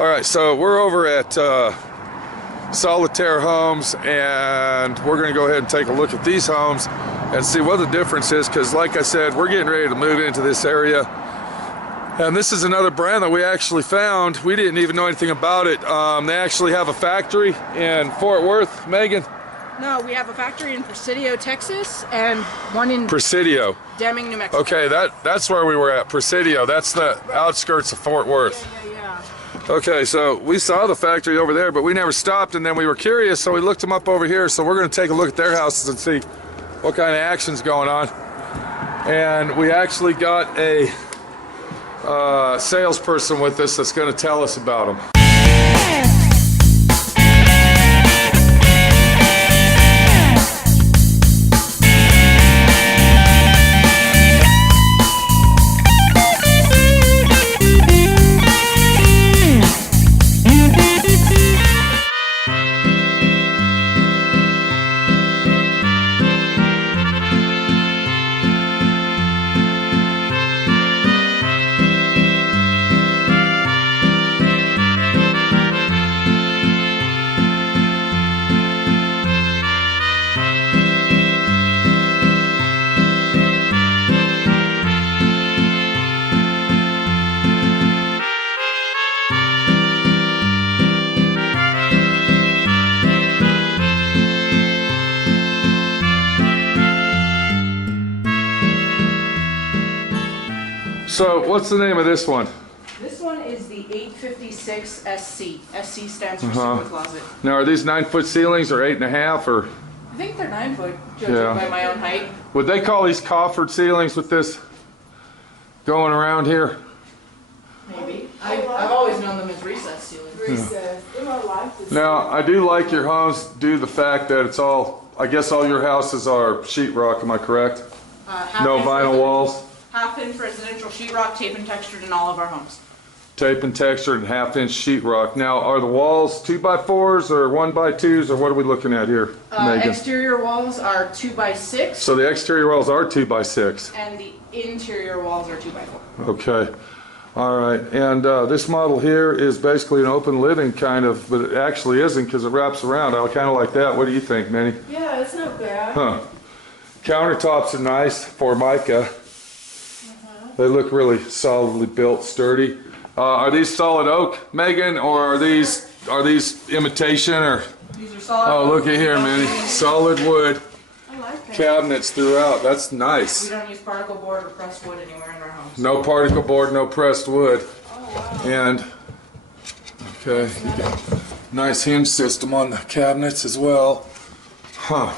All right, so we're over at Solitaire Homes, and we're going to go ahead and take a look at these homes and see what the difference is, because like I said, we're getting ready to move into this area. And this is another brand that we actually found. We didn't even know anything about it. They actually have a factory in Fort Worth. Megan? No, we have a factory in Presidio, Texas, and one in Presidio, Deming, New Mexico. Okay, that's where we were at. Presidio. That's the outskirts of Fort Worth. Yeah. Okay, so we saw the factory over there, but we never stopped, and then we were curious, so we looked them up over here. So we're going to take a look at their houses and see what kind of action's going on. And we actually got a salesperson with us that's going to tell us about them. So, what's the name of this one? This one is the 856 SC. SC stands for super closet. Now, are these 9-foot ceilings or 8.5 or? I think they're 9 foot, judging by my own height. Would they call these coffered ceilings with this going around here? Maybe. I've always known them as recessed ceilings. Recessed. Now, I do like your homes due to the fact that it's all, I guess all your houses are sheetrock, am I correct? No vinyl walls? Half-inch residential sheetrock, tape and textured in all of our homes. Tape and textured and half-inch sheetrock. Now, are the walls 2x4s or 1x2s, or what are we looking at here, Megan? Exterior walls are 2x6. So the exterior walls are 2x6. And the interior walls are 2x4. Okay. All right. And this model here is basically an open living kind of, but it actually isn't because it wraps around. I kind of like that. What do you think, Minnie? Yeah, it's not bad. Huh. Countertops are nice for mica. They look really solidly built, sturdy. Are these solid oak, Megan, or are these imitation or? These are solid. Oh, look at here, Minnie. Solid wood. I like that. Cabinets throughout. That's nice. We don't use particle board or pressed wood anywhere in our homes. No particle board, no pressed wood. Oh, wow. And okay, you got nice hinge system on the cabinets as well. Huh.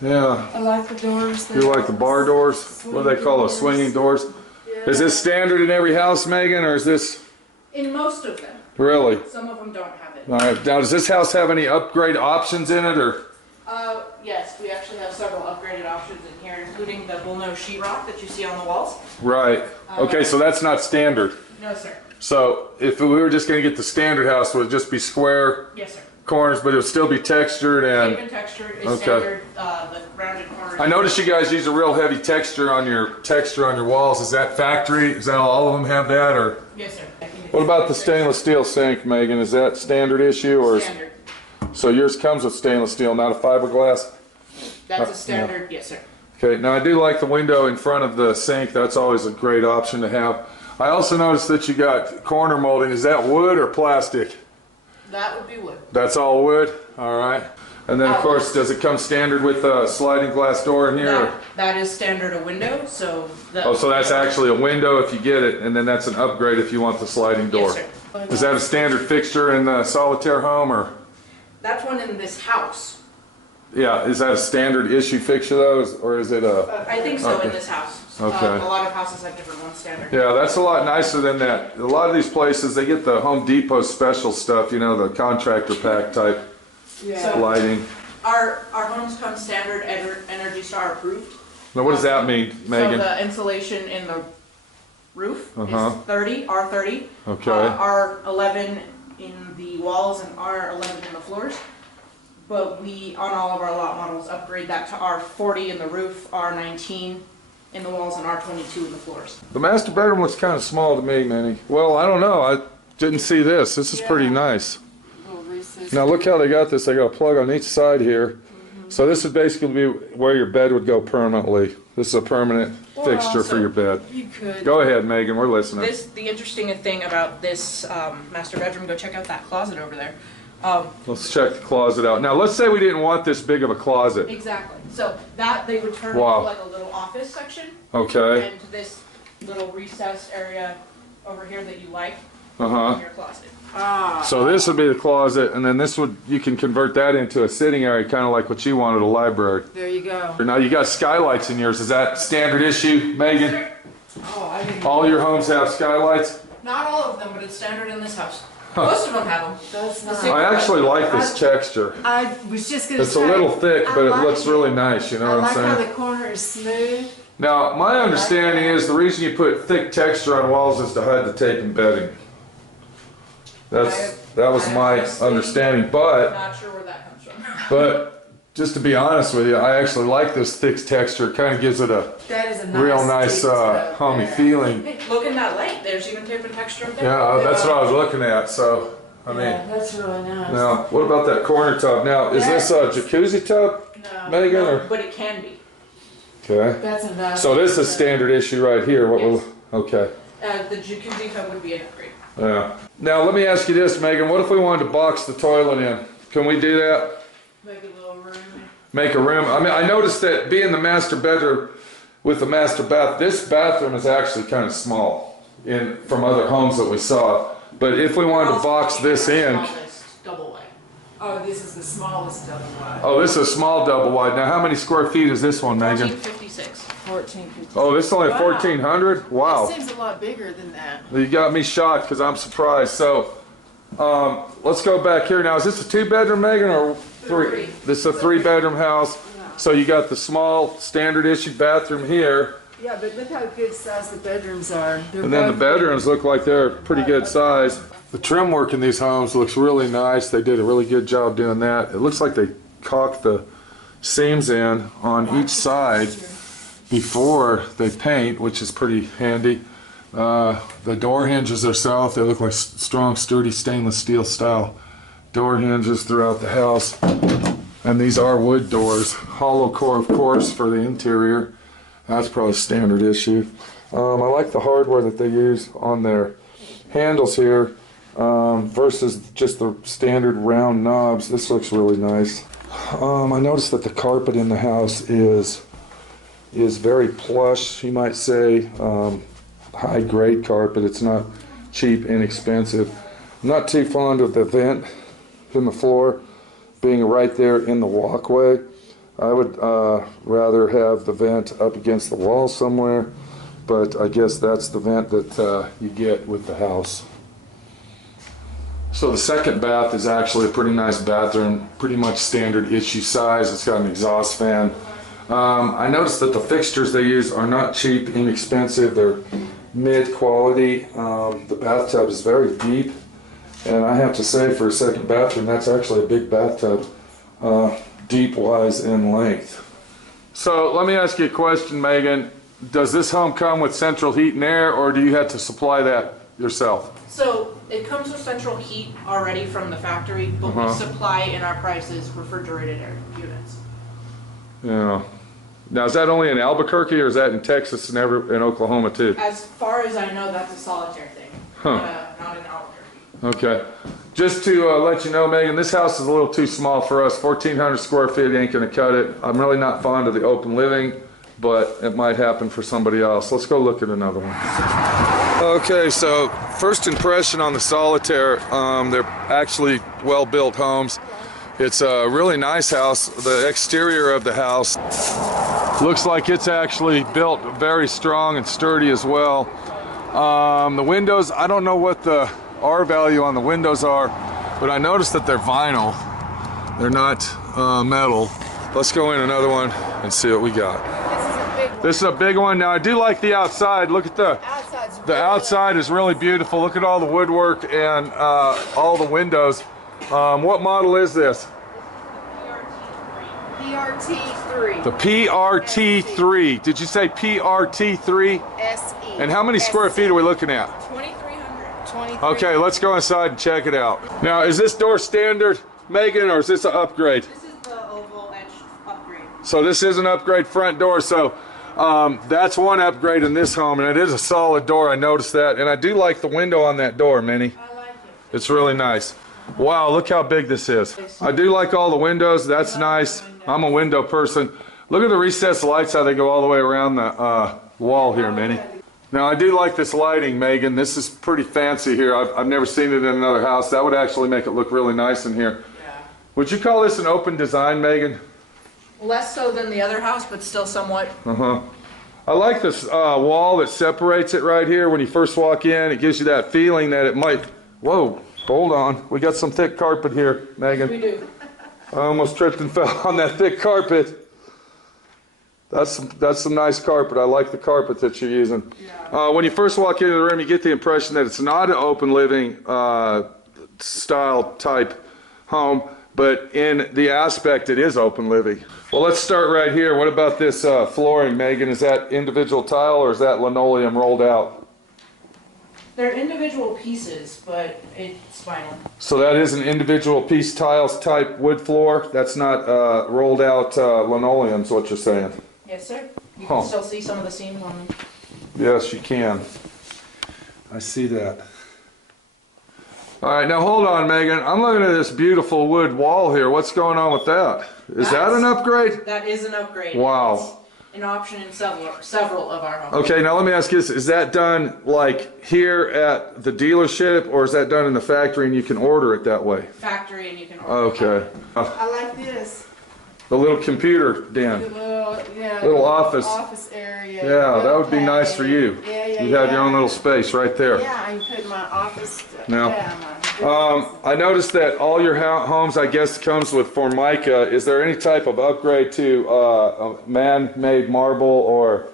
Yeah. I like the doors. You like the bar doors? What do they call those? Swinging doors? Yeah. Is this standard in every house, Megan, or is this? In most of them. Really? Some of them don't have it. All right. Now, does this house have any upgrade options in it, or? Yes, we actually have several upgraded options in here, including the bullnose sheetrock that you see on the walls. Right. Okay, so that's not standard. No, sir. So if we were just going to get the standard house, would it just be square Yes, sir. corners, but it would still be textured and? Tape and textured is Okay. standard. The rounded corners. I noticed you guys use a real heavy texture on your walls. Is that factory? Is that all of them have that, or? Yes, sir. What about the stainless steel sink, Megan? Is that standard issue, or? Standard. So yours comes with stainless steel, not a fiberglass? That's a standard. Yes, sir. Okay, now I do like the window in front of the sink. That's always a great option to have. I also noticed that you got corner molding. Is that wood or plastic? That would be wood. That's all wood? All right. And then, of course, does it come standard with a sliding glass door in here? That is standard a window, so. Oh, so that's actually a window if you get it, and then that's an upgrade if you want the sliding door. Yes, sir. Is that a standard fixture in the Solitaire home, or? That's one in this house. Yeah, is that a standard issue fixture though, or is it a? I think so, Okay. in this house. Okay. A lot of houses have different ones standard. Yeah, that's a lot nicer than that. A lot of these places, they get the Home Depot special stuff, you know, the contractor pack type Yeah. lighting. Our homes come standard Energy Star approved. Now, what does that mean, Megan? So the insulation in the roof Uh-huh. is 30, R30. Okay. R11 in the walls and R11 in the floors. But we, on all of our lot models, upgrade that to R40 in the roof, R19 in the walls, and R22 in the floors. The master bedroom looks kind of small to me, Minnie. Well, I don't know. didn't see this. This is pretty nice. Little recess. Now look how they got this. They got a plug on each side here. So this would basically be where your bed would go permanently. This is a permanent fixture for your bed. You could. Go ahead, Megan. We're listening. The interesting thing about this master bedroom, go check out that closet over there. Let's check the closet out. Now let's say we didn't want this big of a closet. Exactly. So that they would turn Wow. into like a little office section. Okay. And this little recessed area over here that you like. Uh-huh. Your closet. Ah. So this would be the closet, and then this would, you can convert that into a sitting area, kind of like what you wanted, a library. There you go. Now you got skylights in yours. Is that standard issue, Megan? Oh, I didn't. All your homes have skylights? Not all of them, but it's standard in this house. Most of them have them. That's nice. I actually like this texture. I was just gonna It's say. a little thick, but it I like looks really nice, you know I what like I'm how saying? the corner is smooth. Now, my understanding is the reason you put thick texture on walls is to hide the tape and bedding. That was my understanding, but Not sure where that comes from. but just to be honest with you, I actually like this thick texture. It kind of gives it a That is a nice. real nice deep homey bed. feeling. Hey, look in that light. There's even tape and texture up there. Yeah, that's what I was looking at. So, I mean, Yeah, that's really nice. now what about that corner tub? Now, is this a jacuzzi tub, No. Megan? Or But it can be. okay. That's a nice. So this is standard issue right here. What will? Yes. Okay. The jacuzzi tub would be an upgrade. Yeah. Now let me ask you this, Megan. What if we wanted to box the toilet in? Can we do that? Make a little room. Make a room. I mean, I noticed that being the master bedroom with the master bath, this bathroom is actually kind of small from other homes that we saw. But if we wanted to box this in, Double wide. Oh, this is the smallest double wide. oh, this is a small double wide. Now, how many square feet is this one, Megan? 1456. 1450. Oh, this is only Wow. 1,400? Wow. It seems a lot bigger than that. You got me shocked because I'm surprised. So, let's go back here. Now, is this a two-bedroom, Megan, or three? This is a three-bedroom house. So you got the small standard issue bathroom here. Yeah, but look how good size the bedrooms are. They're And then the both- bedrooms look like they're pretty good size. The trim work in these homes looks really nice. They did a really good job doing that. It looks like they caulked the seams in on each side before they paint, which is pretty handy. The door hinges themselves, they look like strong, sturdy stainless steel style door hinges throughout the house. And these are wood doors. Hollow core, of course, for the interior. That's probably standard issue. I like the hardware that they use on their handles here versus just the standard round knobs. This looks really nice. I noticed that the carpet in the house is very plush. You might say high grade carpet. It's not cheap, inexpensive. I'm not too fond of the vent in the floor being right there in the walkway. I would rather have the vent up against the wall somewhere, but I guess that's the vent that you get with the house. So the second bath is actually a pretty nice bathroom, pretty much standard issue size. It's got an exhaust fan. I noticed that the fixtures they use are not cheap, inexpensive. They're mid-quality. The bathtub is very deep, and I have to say for a second bathroom, that's actually a big bathtub. Deep-wise in length. So let me ask you a question, Megan. Does this home come with central heat and air, or do you have to supply that yourself? So it comes with central heat already from the factory, but we supply in our prices refrigerated air units. Yeah. Now, is that only in Albuquerque, or is that in Texas and in Oklahoma too? As far as I know, that's a Solitaire thing, not in Albuquerque. Okay. Just to let you know, Megan, this house is a little too small for us. 1,400 square feet ain't going to cut it. I'm really not fond of the open living, but it might happen for somebody else. Let's go look at another one. Okay, so first impression on the Solitaire, they're actually well-built homes. It's a really nice house. The exterior of the house looks like it's actually built very strong and sturdy as well. The windows, I don't know what the R value on the windows are, but I noticed that they're vinyl. They're not metal. Let's go in another one and see what we got. This is a big one. Now I do like the outside. Look at the outside is really beautiful. Look at all the woodwork and all the windows. What model is this? PRT3. The PRT3. Did you say PRT3? SE. And how many square feet are we looking at? 2,300. 23. Okay, let's go inside and check it out. Now, is this door standard, Megan, or is this an upgrade? This is the oval edge upgrade. So this is an upgrade front door. So that's one upgrade in this home, and it is a solid door. I noticed that, and I do like the window on that door, Minnie. I like it. It's really nice. Wow, look how big this is. I do like all the windows. That's nice. I'm a window person. Look at the recessed lights, how they go all the way around the wall here, Minnie. Now, I do like this lighting, Megan. This is pretty fancy here. I've never seen it in another house. That would actually make it look really nice in here. Yeah. Would you call this an open design, Megan? Less so than the other house, but still somewhat. I like this wall that separates it right here. When you first walk in, it gives you that feeling that it might... Whoa, hold on. We got some thick carpet here, Megan. We do. I almost tripped and fell on that thick carpet. That's some nice carpet. I like the carpet that you're using. Yeah. When you first walk into the room, you get the impression that it's not an open living style type home, but in the aspect it is open living. Well, let's start right here. What about this flooring, Megan? Is that individual tile or is that linoleum rolled out? They're individual pieces, but it's vinyl. So that is an individual piece tiles type wood floor. That's not rolled out linoleum, is what you're saying. Yes, sir. You can still see some of the seams on them. Yes, you can. I see that. All right, now hold on, Megan. I'm looking at this beautiful wood wall here. What's going on with that? Is that an upgrade? That is an upgrade. Wow. It's an option in several of our homes. Okay, now let me ask you this. Is that done like here at the dealership, or is that done in the factory and you can order it that way? Factory, and you can order it. Okay. I like this. The little computer den. The little, yeah, Little office. office area. Yeah, that would be nice for you. Yeah, yeah, You'd have your own yeah. little space right there. Yeah, I can put my office. Now, yeah, I noticed that all your homes, I guess, comes with Formica. Is there any type of upgrade to a man-made marble or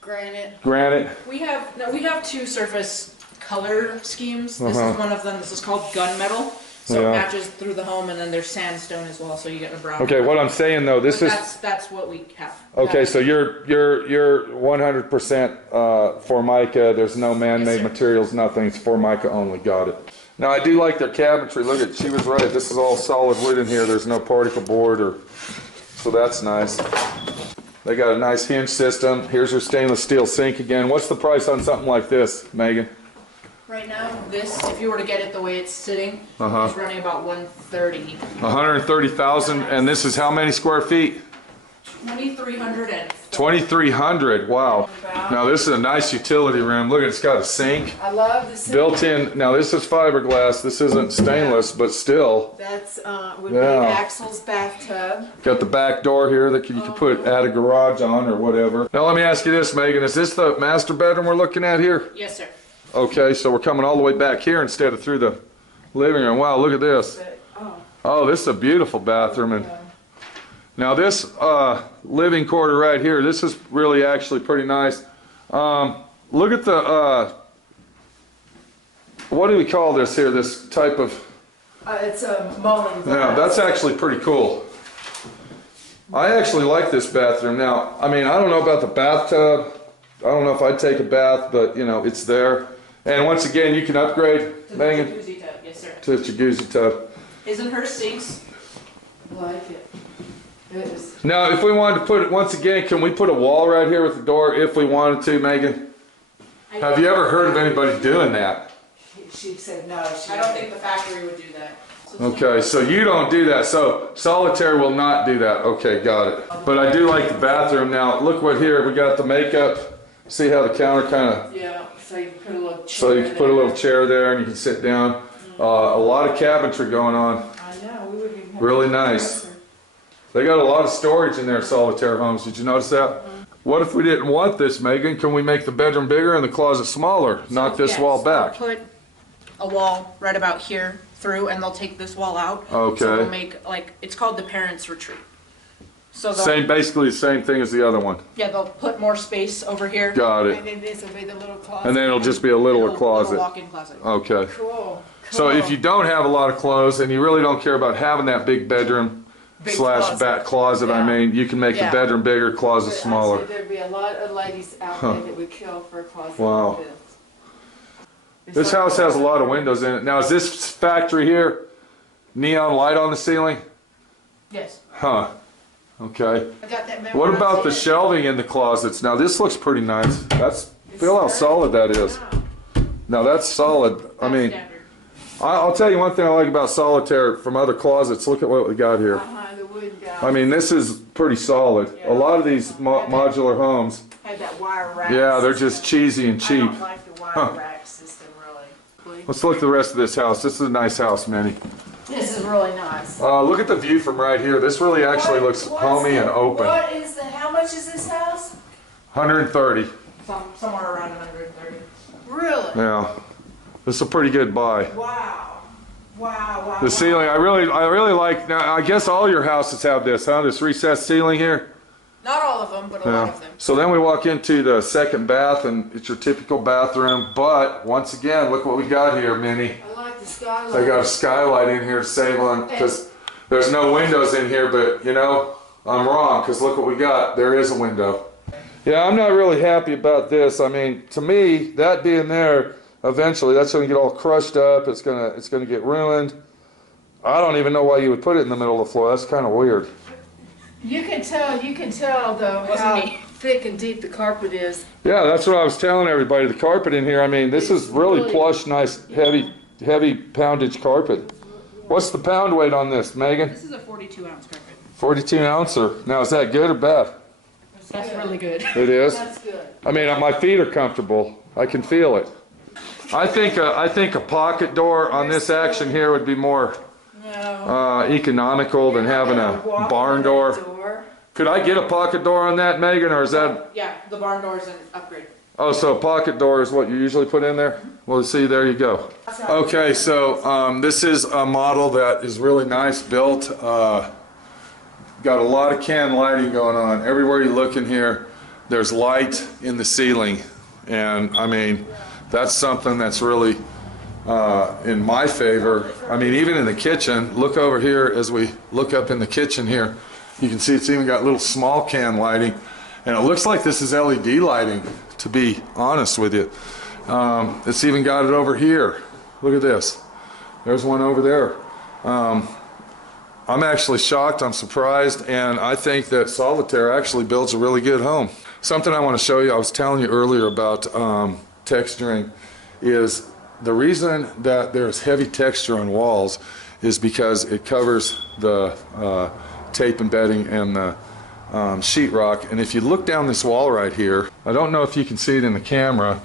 granite. We have two surface color schemes. This is one of them. This is called gunmetal. So Yeah. it matches through the home, and then there's sandstone as well, so you get a brown. Okay, what I'm saying though, this But is that's what we have. okay. So you're 100% Formica. There's no man-made Yes, sir. materials, nothing. It's Formica only. Got it. Now I do like their cabinetry. Look at, she was right. This is all solid wood in here. There's no particle board or, so that's nice. They got a nice hinge system. Here's your stainless steel sink again. What's the price on something like this, Megan? Right now, this, if you were to get it the way it's sitting, Uh-huh. it's running about 130. 130,000, and this is how many square feet? 2,300 and 2,300. Wow. Now this is a nice utility room. Look, it's got a sink I love the built in. Now this is fiberglass. This isn't stainless, but still. That's would Yeah. be Axel's bathtub. Got the back door here that you can add a garage on or whatever. Now let me ask you this, Megan. Is this the master bedroom we're looking at here? Yes, sir. Okay, so we're coming all the way back here instead of through the living room. Wow, look at this. But, Oh, this is a beautiful bathroom. And now this living quarter right here, this is really actually pretty nice. Look at the, what do we call this here, this type of, it's a mulling. yeah, that's actually pretty cool. I actually like this bathroom. Now, I mean, I don't know about the bathtub. I don't know if I'd take a bath, but you know, it's there. And once again, you can upgrade, To the Megan, jacuzzi tub, yes, sir. to a jacuzzi tub. Isn't her sinks? like it. It is. Now, if we wanted to put it, once again, can we put a wall right here with the door if we wanted to, Megan? Have you ever heard of anybody doing that? She said no. I don't think the factory would do that. Okay, so you don't do that. So Solitaire will not do that. Okay, got it. But I do like the bathroom. Now, look what here, we got the makeup. See how the counter kind of, Yeah, so you can put a little chair. so you can put a little chair there and you can sit down. A lot of cabinetry going on. I know, we wouldn't even have. Really nice. They got a lot of storage in there, Solitaire Homes. Did you notice that? What if we didn't want this, Megan? Can we make the bedroom bigger and the closet smaller? Knock this Yes, wall back. They'll put a wall right about here through, and they'll take this wall out. Okay. So they'll make, like, it's called the parents' retreat. So they'll, Same, basically the same thing as the other one. yeah, they'll put more space over here. Got And it. then this will be the little closet. And then it'll just be a littler Little closet. walk-in closet. Okay. Cool. So if you don't have a lot of clothes and you really don't care about having that big bedroom Big slash closet. back closet, I Yeah. mean, you can make the Yeah. bedroom bigger, closet But I'd smaller. say there'd be a lot of ladies out there that would kill for a closet Wow. like this. This house has a lot of windows in it. Now, is this factory here neon light on the ceiling? Yes. Huh. Okay. I got that What about the memorized. shelving in the closets? Now, this looks pretty nice. Feel how solid that is. Now, that's solid. I mean, Standard. I'll tell you one thing I like about Solitaire from other closets. Look at what we got here. The wood guy. I mean, this is pretty solid. A lot of these modular homes, Had that wire rack. yeah, they're just cheesy and I cheap. don't like the wire Huh. rack system really. Let's look at the rest of this house. This is a nice house, Minnie. This is really nice. Look at the view from right here. This really actually looks homey and open. What is how much is this house? 130. Somewhere around 130. Really? Yeah. This is a pretty good buy. Wow. Wow. The ceiling, I really like. Now, I guess all your houses have this, huh? This recessed ceiling here. Not all of them, but a lot of them. So then we walk into the second bath, and it's your typical bathroom. But once again, look what we got here, Minnie. I like the skylight. They got a skylight in here to save on, because there's no windows in here. But you know, I'm wrong, because look what we got. There is a window. Yeah, I'm not really happy about this. I mean, to me, that being there, eventually that's going to get all crushed up. It's gonna get ruined. I don't even know why you would put it in the middle of the floor. That's kind of weird. You can tell though how thick and deep the carpet is. Yeah, that's what I was telling everybody. The carpet in here, I mean, this is really plush, nice, heavy poundage carpet. What's the pound weight on this, Megan? This is a 42-ounce carpet. 42 ouncer. Now, is that good or bad? That's really good. It is? That's good. I mean, my feet are comfortable. I can feel it. I think a pocket door on this action here would be more economical than having a barn door. Could I get a pocket door on that, Megan, or is that... Yeah, the barn door is an upgrade. Oh, so a pocket door is what you usually put in there? Well, see, there you go. Okay, so this is a model that is really nice built. Got a lot of can lighting going on. Everywhere you look in here, there's light in the ceiling. And, I mean, that's something that's really in my favor. I mean, even in the kitchen, look over here as we look up in the kitchen here. You can see it's even got little small can lighting. And it looks like this is LED lighting, to be honest with you. It's even got it over here. Look at this. There's one over there. I'm actually shocked, I'm surprised, and I think that Solitaire actually builds a really good home. Something I want to show you, I was telling you earlier about texturing, is the reason that there's heavy texture on walls is because it covers the tape embedding and the sheetrock. And if you look down this wall right here, I don't know if you can see it in the camera,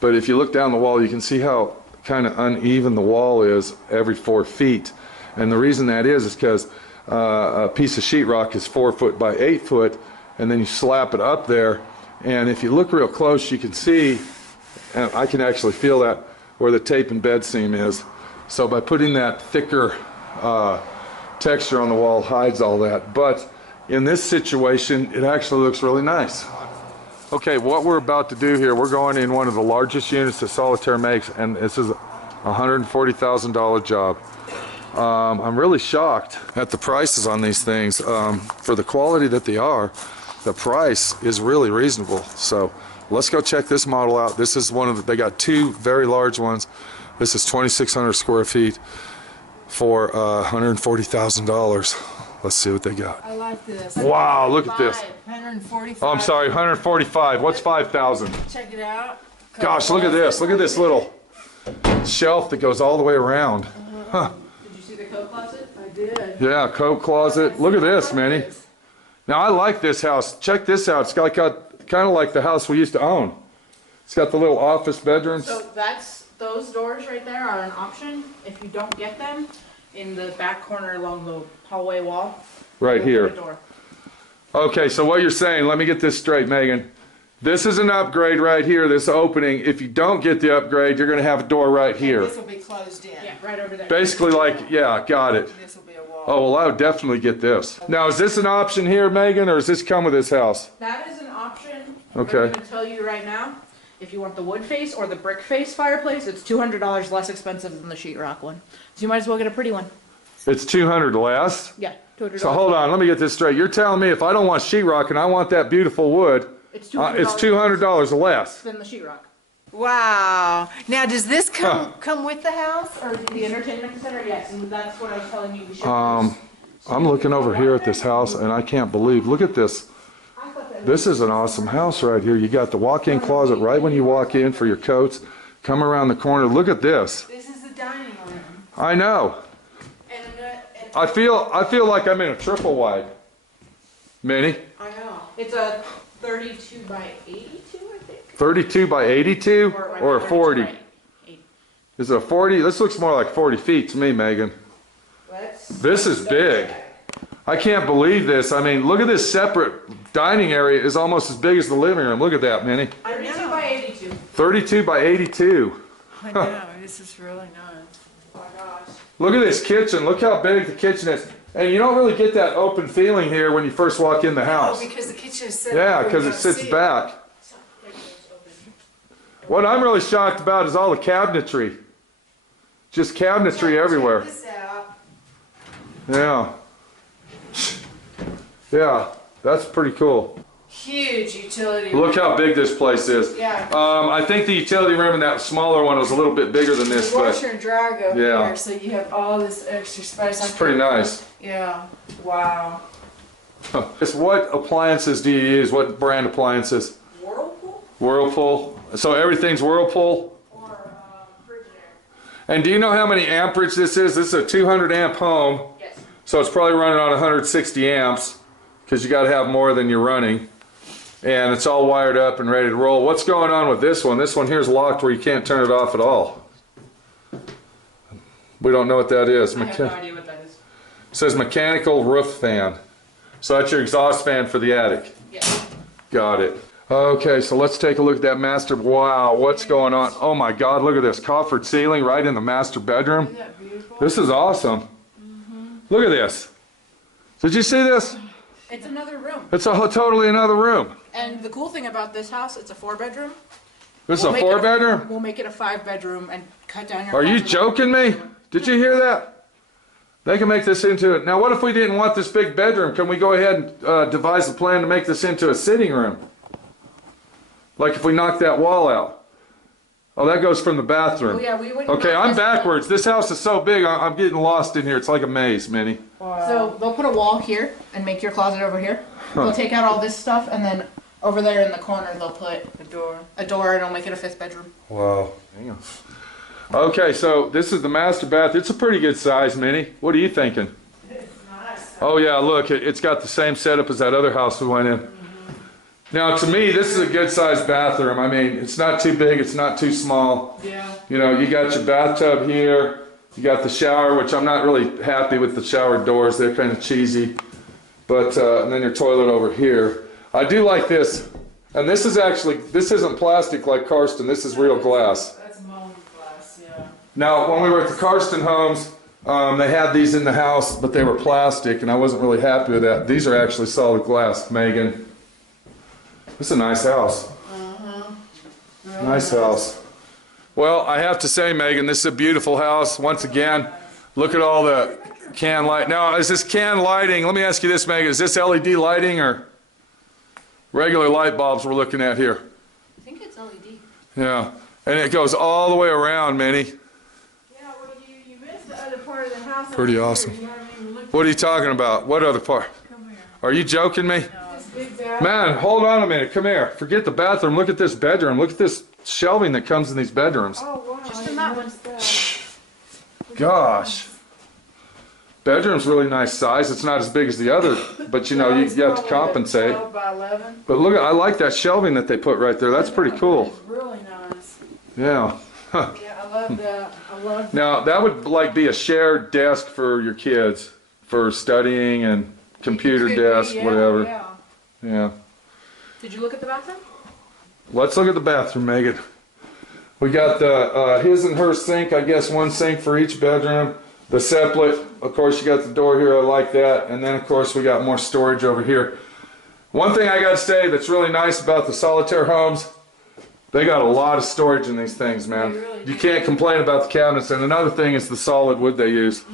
but if you look down the wall, you can see how kind of uneven the wall is every 4 feet. And the reason that is because a piece of sheetrock is 4 foot by 8 foot, and then you slap it up there, and if you look real close, you can see, and I can actually feel that, where the tape and bed seam is. So by putting that thicker texture on the wall hides all that. But in this situation, it actually looks really nice. Okay, what we're about to do here, we're going in one of the largest units that Solitaire makes, and this is a $140,000 job. I'm really shocked at the prices on these things. For the quality that they are, the price is really reasonable. So let's go check this model out. This is one of the, they got 2 very large ones. This is 2,600 square feet for $140,000. Let's see what they got. I like this. Wow, look at this. 145. Oh, I'm sorry, 145. What's 5,000? Check it out. Gosh, look at this. Look at this little shelf that goes all the way around. Huh. Did you see the coat closet? I did. Yeah, coat closet. Look at this, Manny. Now I like this house. Check this out. It's got kind of like the house we used to own. It's got the little office bedrooms. So those doors right there are an option. If you don't get them, in the back corner along the hallway wall. Right here. Put a door. Okay, so what you're saying, let me get this straight, Megan. This is an upgrade right here, this opening. If you don't get the upgrade, you're going to have a door right here. This will be closed in. Yeah, right over there. Basically like, yeah, got it. This will be a wall. Oh, well, I would definitely get this. Now, is this an option here, Megan, or does this come with this house? That is an option. Okay. I'm going to tell you right now, if you want the wood face or the brick face fireplace, it's $200 less expensive than the sheetrock one. So you might as well get a pretty one. It's $200 less? Yeah, $200. So hold on, let me get this straight. You're telling me if I don't want sheetrock and I want that beautiful wood, It's it's $200 less. than the sheetrock. Wow. Now, does this come with the house, or The entertainment center, yes, and that's what I was telling you we should. I'm looking over here at this house and I can't believe, look at this. This is an awesome house right here. You got the walk-in closet right when you walk in for your coats. Come around the corner. Look at this. This is the dining room. I know. I feel like I'm in a triple wide. Minnie? I know. It's a 32 by 82, I think. 32 by 82 or a 40? 32 by 80. Is it a 40? This looks more like 40 feet to me, Megan. This is big. I can't believe this. I mean, look at this separate dining area is almost as big as the living room. Look at that, Minnie. 32 by 82. 32 by 82. I know. This is really nice. Oh my gosh. Look at this kitchen. Look how big the kitchen is. And you don't really get that open feeling here when you first walk in the house. Oh, because the kitchen is set Yeah, up where because you it don't sits see back. What I'm really shocked about is all the cabinetry. Just cabinetry Check everywhere. this out. Yeah. Yeah, that's pretty cool. Huge utility. Look how big this place is. Yeah. I think the utility room in that smaller one was a little bit bigger than this, The but washer and dryer go Yeah. here, so you have all this extra space. it's pretty nice. Yeah. Wow. What appliances do you use? What brand appliances? Whirlpool Whirlpool. So everything's Whirlpool. or Frigidaire? And do you know how many amperage this is? This is a 200 amp home, Yes. so it's probably running on 160 amps because you got to have more than you're running. And it's all wired up and ready to roll. What's going on with this one? This one here is locked where you can't turn it off at all. We don't know what that is. I have no idea what that is. It says mechanical roof fan. So that's your exhaust fan for the attic. Yes. Got it. Okay, so let's take a look at that master. Wow, what's going on? Oh my God, look at this coffered ceiling right in the master bedroom. Isn't that beautiful? This is awesome. Look at this. Did you see this? It's another room. It's a totally another room. And the cool thing about this house, it's a 4-bedroom. This is We'll a make it 4-bedroom? We'll make it a 5-bedroom and cut down your. Are you closet. joking me? Did you hear that? They can make this into it. Now what if we didn't want this big bedroom? Can we go ahead and devise a plan to make this into a sitting room? Like if we knock that wall out. Oh, that goes from the bathroom. Oh, yeah, we wouldn't. Okay, knock I'm this- backwards. This house is so big, I'm getting lost in here. It's like a maze, Minnie. So they'll put a wall here and make your closet over here. They'll take out all this stuff and then over there in the corner they'll put a door and it'll make it a 5th bedroom. Wow. Damn. Okay, so this is the master bath. It's a pretty good size, Minnie. What are you thinking? It's nice. Oh yeah, look, it's got the same setup as that other house we went in. Now to me, this is a good sized bathroom. I mean, it's not too big, it's not too small. Yeah. You know, you got your bathtub here, you got the shower, which I'm not really happy with the shower doors. They're kind of cheesy. But, and then your toilet over here. I do like this. And this is actually, this isn't plastic like Karsten, this is real glass. That's molded glass, yeah. Now, when we were at the Karsten homes, they had these in the house, but they were plastic, and I wasn't really happy with that. These are actually solid glass, Megan. This is a nice house. Nice house. Well, I have to say, Megan, this is a beautiful house. Once again, look at all the can light. Now, is this can lighting, let me ask you this, Megan, is this LED lighting or regular light bulbs we're looking at here? I think it's LED. Yeah, and it goes all the way around, Minnie. Yeah, well, you missed the other part of the house. Pretty over awesome. here. You haven't even looked What are you talking about? What other part? Come here. Are you joking me? This big bathroom. Man, hold on a minute. Come here. Forget the bathroom. Look at this bedroom. Look at this shelving that comes in these bedrooms. Oh, wow. Just I in that noticed that. Gosh. Bedroom's really nice size. It's not as big as the other, but you know, you It's have to probably compensate. 12 by 11. But look, I like that shelving that they put right there. That's pretty cool. It's really nice. Yeah. Yeah, I love that. I love that. Now, that would like be a shared desk for your kids for studying and computer Could be, desk, yeah, whatever. Yeah. Yeah. Did you look at the bathroom? Let's look at the bathroom, Megan. We got the his and her sink, I guess one sink for each bedroom. The seplet, of course, you got the door here, I like that. And then, of course, we got more storage over here. One thing I got to say that's really nice about the Solitaire Homes, they got a lot of storage in these things, man. They really You do. can't complain about the cabinets. And another thing is the solid wood they use.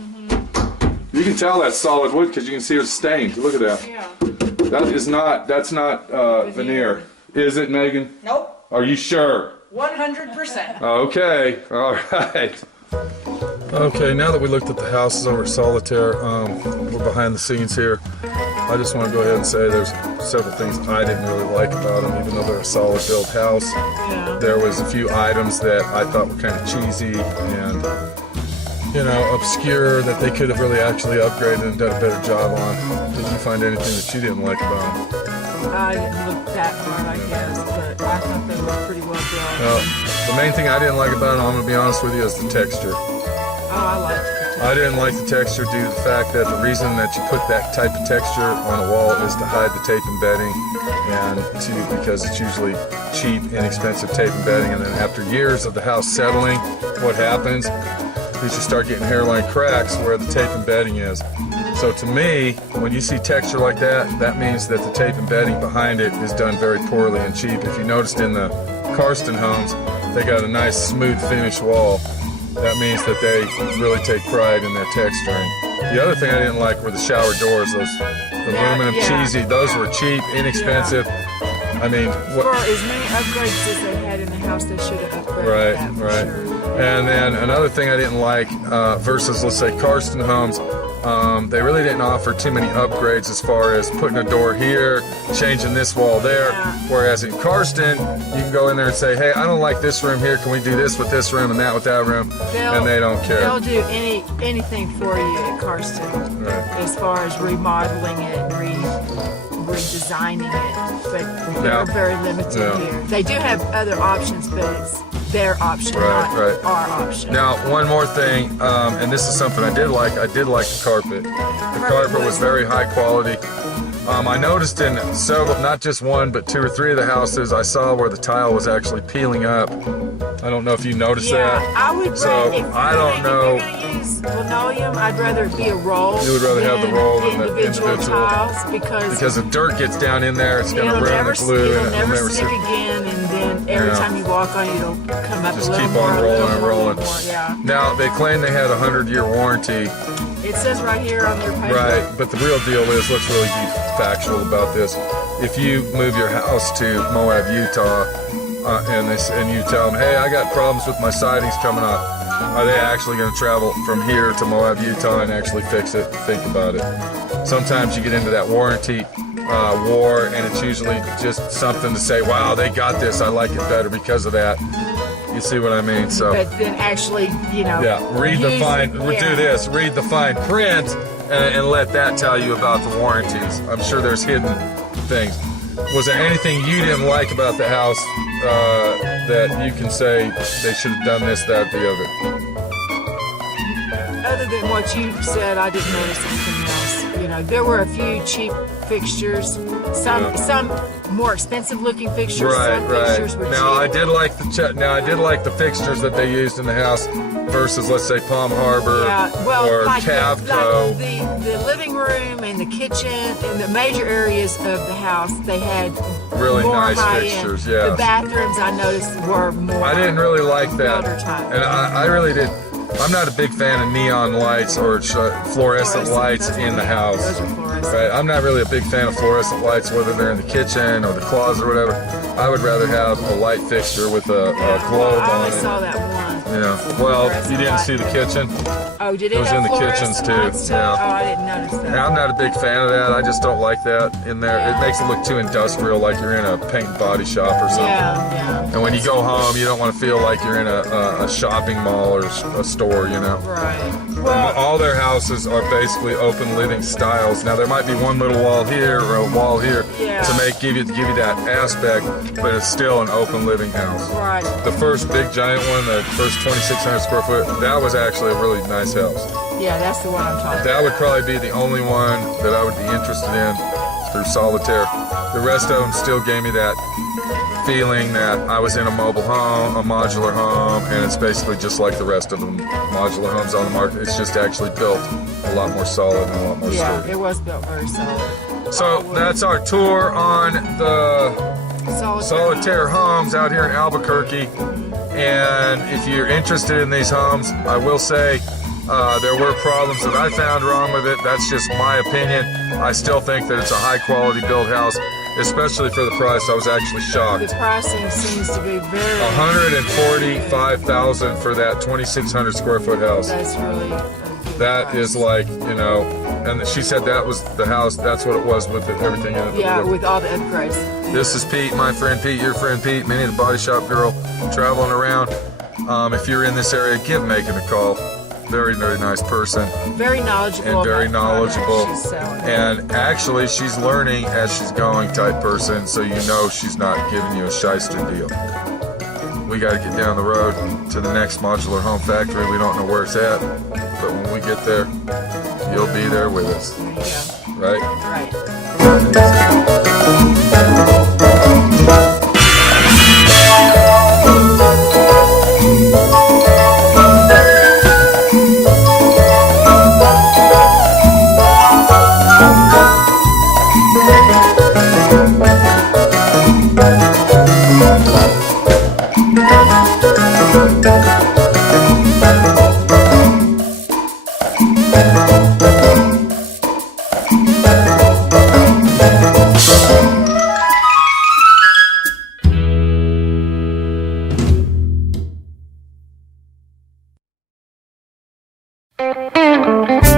You can tell that's solid wood because you can see it's stained. Look at that. Yeah. That's not veneer. Is it, Megan? Nope. Are you sure? 100%. Okay, all right. Okay, now that we looked at the houses over at Solitaire, we're behind the scenes here. I just want to go ahead and say there's several things I didn't really like about them, even though they're a solid build house. Yeah. There was a few items that I thought were kind of cheesy and, you know, obscure that they could have really actually upgraded and done a better job on. Did you find anything that you didn't like about them? I didn't look that hard, I guess, but I thought they were pretty well built. Well, the main thing I didn't like about them, I'm going to be honest with you, is the texture. Oh, I liked it. I didn't like the texture due to the fact that the reason that you put that type of texture on a wall is to hide the tape and bedding, and because it's usually cheap, inexpensive tape and bedding, and then after years of the house settling, what happens is you start getting hairline cracks where the tape and bedding is. So to me, when you see texture like that, that means that the tape and bedding behind it is done very poorly and cheap. If you noticed in the Karsten homes, they got a nice smooth finish wall. That means that they really take pride in their texturing. The other thing I didn't like were the shower doors, those aluminum cheesy. Those were cheap, inexpensive. I mean, for as many upgrades as they had in the house, they should have upgraded that for sure. And then another thing I didn't like versus, let's say, Karsten homes, they really didn't offer too many upgrades as far as putting a door here, changing this wall there. Whereas in Karsten, you can go in there and say, hey, I don't like this room here. Can we do this with this room and that with that room? And they don't care. They'll do anything for you at Karsten as far as remodeling it and redesigning it. But they're very limited here. They do have other options, but it's their option, not our option. Now, one more thing, and this is something I did like. I did like the carpet. The carpet was very high quality. I noticed in several, not just one, but 2 or 3 of the houses, I saw where the tile was actually peeling up. I don't know if you noticed that. I would so if I don't know. If you're going to use linoleum, I'd rather it be a roll. You would rather have the roll than the individual tiles because if dirt gets down in there, it's going to ruin the glue. It'll never stick again, and then every time you walk on it, it'll come up just a little keep more. on rolling and rolling. Yeah. Now they claim they had a 100-year warranty. It says right here on their paper. Right, but the real deal is, let's really be factual about this. If you move your house to Moab, Utah, and you tell them, hey, I got problems with my sidings coming up, are they actually going to travel from here to Moab, Utah and actually fix it? Think about it. Sometimes you get into that warranty war, and it's usually just something to say, wow, they got this, I like it better because of that. You see what I mean? So, but then actually, you know, read the fine print, and let that tell you about the warranties. I'm sure there's hidden things. Was there anything you didn't like about the house that you can say they should have done this, that, the other? Other than what you said, I didn't notice anything else. You know, there were a few cheap fixtures, some more expensive looking fixtures. Fixtures were now cheap. I did like the fixtures that they used in the house versus, let's say, Palm Harbor or Cavco. Like the living room and the kitchen and the major areas of the house, they had really more nice high fixtures. end. Yeah. The bathrooms I noticed were more. I didn't really like that, and I really did. I'm not a big fan of neon lights or fluorescent lights in the house. Those are fluorescent. Right, I'm not really a big fan of fluorescent lights, whether they're in the kitchen or the closet or whatever. I would rather have a light fixture with a globe I on only it. saw that one. Yeah. Well, you didn't see the kitchen. Oh, did it? It was in the kitchens fluorescent too. lights Yeah. Oh, I didn't notice that. Yeah, I'm not a big fan of that. I just don't like that in there. It makes it look too industrial, like you're in a paint and body shop or something. Yeah. And when you go home, you don't want to feel like you're in a shopping mall or a store, you know. Right. Well, all their houses are basically open living styles. Now there might be one little wall here or a wall here to give you that aspect, but it's still an open living house. Right. The first big giant one, the first 2,600 square foot, that was actually a really nice house. Yeah, that's the one I'm talking about. That would probably be the only one that I would be interested in through Solitaire. The rest of them still gave me that feeling that I was in a mobile home, a modular home, and it's basically just like the rest of the modular homes on the market. It's just actually built a lot more solid and a lot more sturdy. Yeah, it was built very solid. So that's our tour on the Solitaire Homes out here in Albuquerque. And if you're interested in these homes, I will say there were problems that I found wrong with it. That's just my opinion. I still think that it's a high quality built house. especially for the price. I was actually shocked. The pricing seems to be very. $145,000 for that 2,600 square foot house. That's really. That is like, you know, and she said that was the house. That's what it was with everything in it. Yeah, with all the upgrades. This is Pete, my friend Pete, your friend Pete, Minnie the Body Shop Girl, traveling around. If you're in this area, give Megan a call. Very, very nice person. Very knowledgeable. And very knowledgeable. She's selling. And actually, she's learning as she's going type person, so you know she's not giving you a shyster deal. We got to get down the road to the next modular home factory. We don't know where it's at, but when we get there, you'll be there with us. There you go. Right? Right. Thank you.